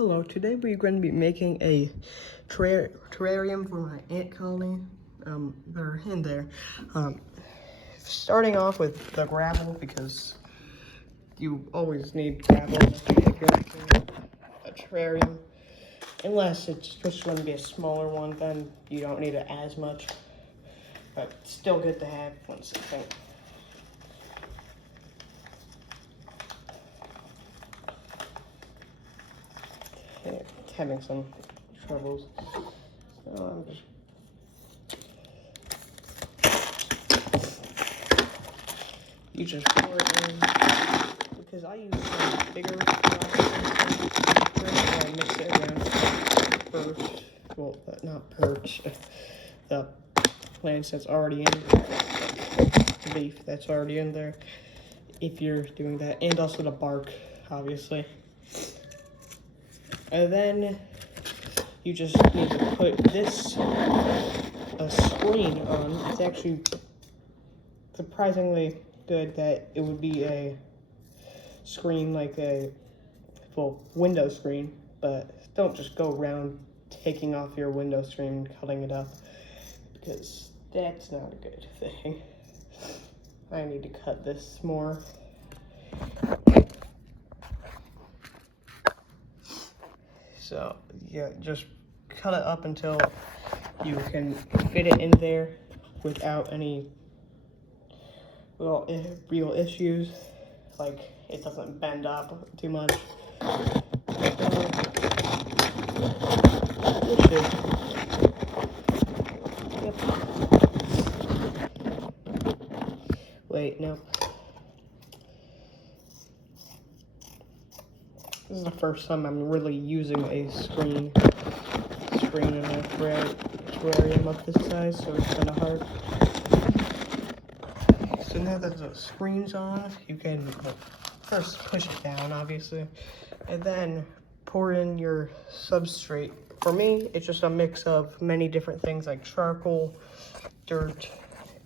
Hello, today we're going to be making a terrarium for my ant colony. They're in there. Starting off with the gravel, because you always need gravel if you're making a terrarium. Unless it's just going to be a smaller one, then you don't need it as much. But still good to have once I think. Having some troubles. So I'm just you just pour it in because I use some bigger I mix it around perch. Well, not perch. The plants that's already in the leaf that's already in there. If you're doing that, and also the bark, obviously. And then you just need to put this screen on. It's actually surprisingly good that it would be a screen like a full window screen, but don't just go around taking off your window screen and cutting it up, because that's not a good thing. I need to cut this more. So yeah, just cut it up until you can fit it in there without any real issues, like it doesn't bend up too much. Yep. Wait, no. This is the first time I'm really using a screen in a terrarium of this size, so it's kind of hard. So now that the screen's on, you can first push it down, obviously, and then pour in your substrate. For me, it's just a mix of many different things like charcoal, dirt,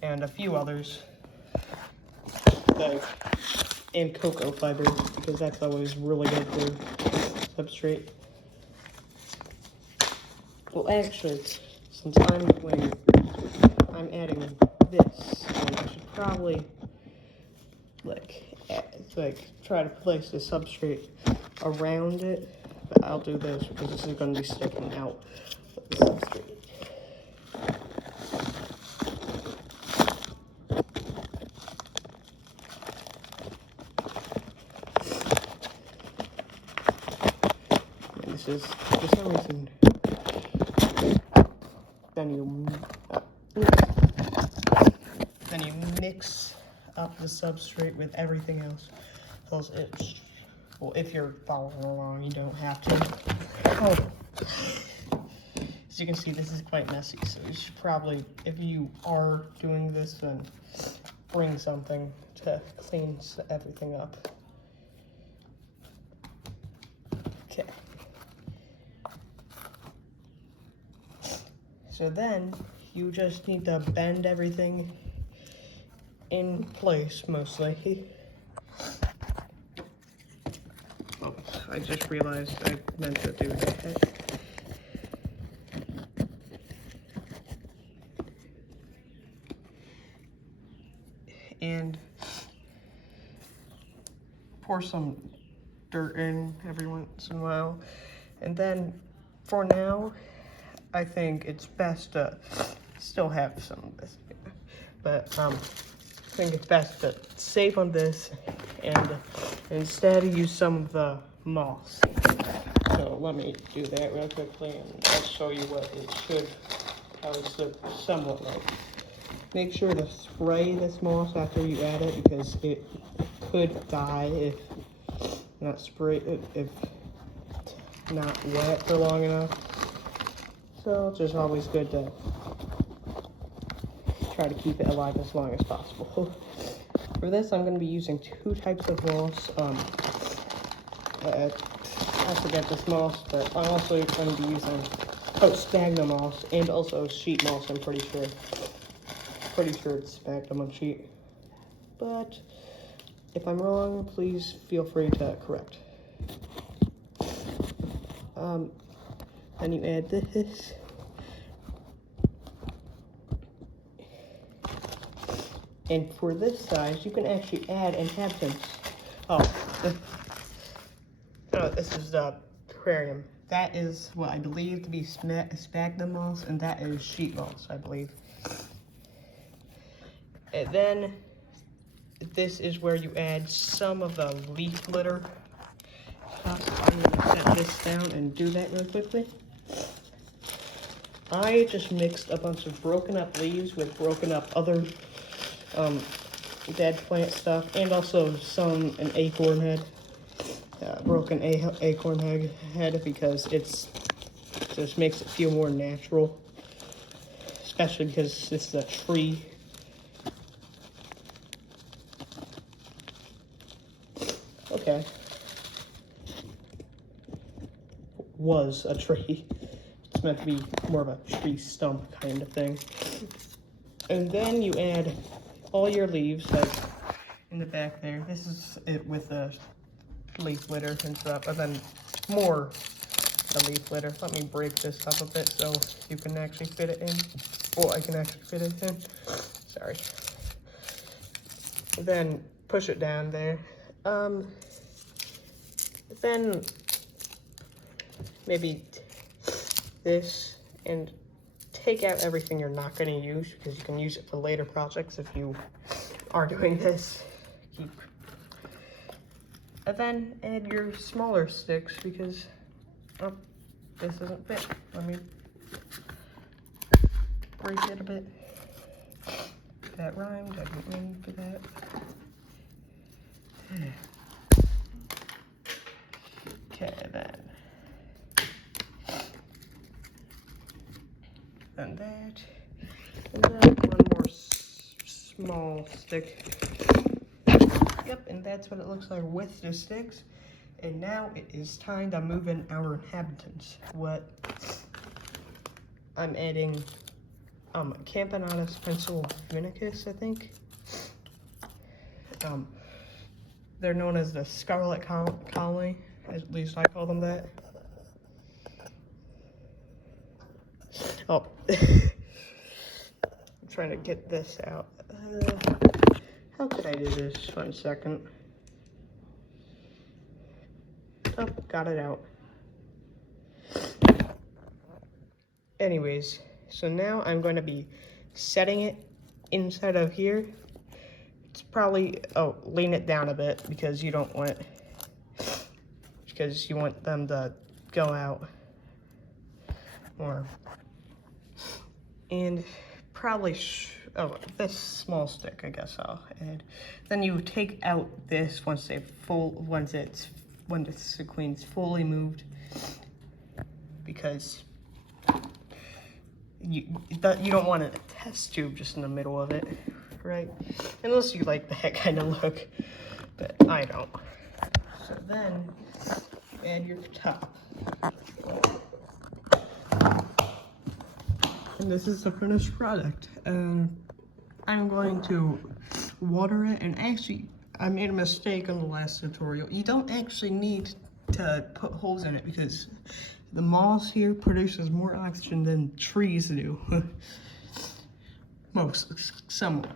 and a few others, and cocoa fiber, because that's always really good for substrate. Well, actually, since I'm adding this, I should probably try to place the substrate around it, but I'll do this because this is going to be sticking out of the substrate. And this is, for some reason, then you mix up the substrate with everything else. Well, if you're following along, you don't have to. Oh. As you can see, this is quite messy, so you should probably, if you are doing this, then bring something to clean everything up. Okay. So then, you just need to bend everything in place, mostly. Oh, I just realized I meant to do that. And pour some dirt in every once in a while. And then, for now, I think it's best to still have some of this, but I think it's best to save on this and instead use some of the moss. So let me do that real quickly and I'll show you how it should somewhat look. Make sure to spray this moss after you add it, because it could die if not wet for long enough. So it's just always good to try to keep it alive as long as possible. For this, I'm going to be using two types of moss. I forget this moss, but I'm also going to be using sphagnum moss and also sheet moss. I'm pretty sure it's sphagnum on sheet. But if I'm wrong, please feel free to correct. Then you add this. And for this size, you can actually add inhabitants. Oh, this is the terrarium. That is what I believe to be sphagnum moss, and that is sheet moss, I believe. And then this is where you add some of the leaf litter. I'm gonna set this down and do that real quickly. I just mixed a bunch of broken up leaves with broken up other dead plant stuff, and also an acorn head, broken acorn head, because it just makes it feel more natural, especially because this is a tree. Okay. Was a tree. It's meant to be more of a tree stump kind of thing. And then you add all your leaves, like in the back there. This is it with the leaf litter and stuff, and then more the leaf litter. Let me break this up a bit so you can actually fit it in. Or I can actually fit it in. Sorry. And then push it down there. Then maybe this, and take out everything you're not going to use, because you can use it for later projects if you are doing this. And then add your smaller sticks, because this doesn't fit. Let me break it a bit. That rhymed. I didn't mean for that. Okay, then that, and then one more small stick. Yep, and that's what it looks like with the sticks. And now it is time to move in our inhabitants. What I'm adding, camponotus pennsylvanicis, I think. They're known as the scarlet colony, at least I call them that. Oh, I'm trying to get this out. How could I do this? 1 second. Oh, got it out. Anyways, so now I'm going to be setting it inside of here. It's probably, lean it down a bit, because you don't want it, because you want them to go out more. And probably, this small stick, I guess I'll add. Then you take out this once the queen's fully moved, because you don't want a test tube just in the middle of it, right? Unless you like that kind of look, but I don't. So then you add your top. And this is the finished product. And I'm going to water it, and actually I made a mistake on the last tutorial. You don't actually need to put holes in it, because the moss here produces more oxygen than trees do. Somewhat.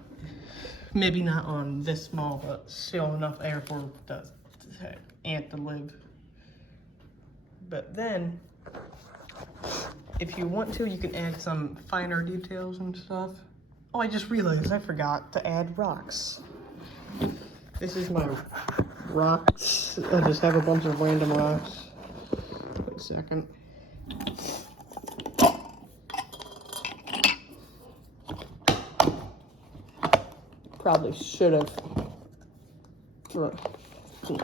Maybe not on this small, but still enough air for the ant to live. But then, if you want to, you can add some finer details and stuff. Oh, I just realized I forgot to add rocks. This is my rocks. I just have a bunch of random rocks. Wait a second. Probably should have.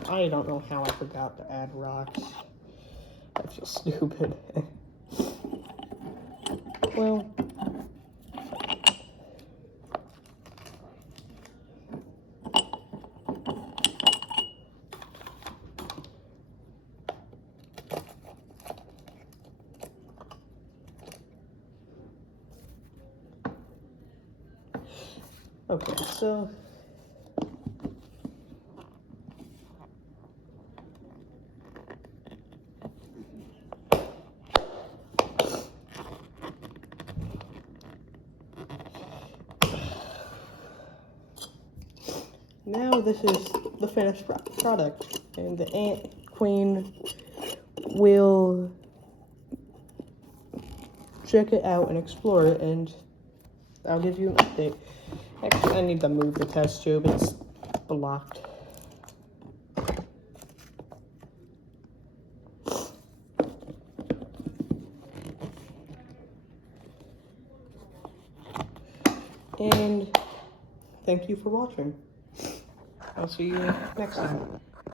I don't know how I forgot to add rocks. I feel stupid. Well, okay, so now this is the finished product, and the ant queen will check it out and explore it, and I'll give you an update. Actually, I need to move the test tube. It's blocked. And thank you for watching. I'll see you next time.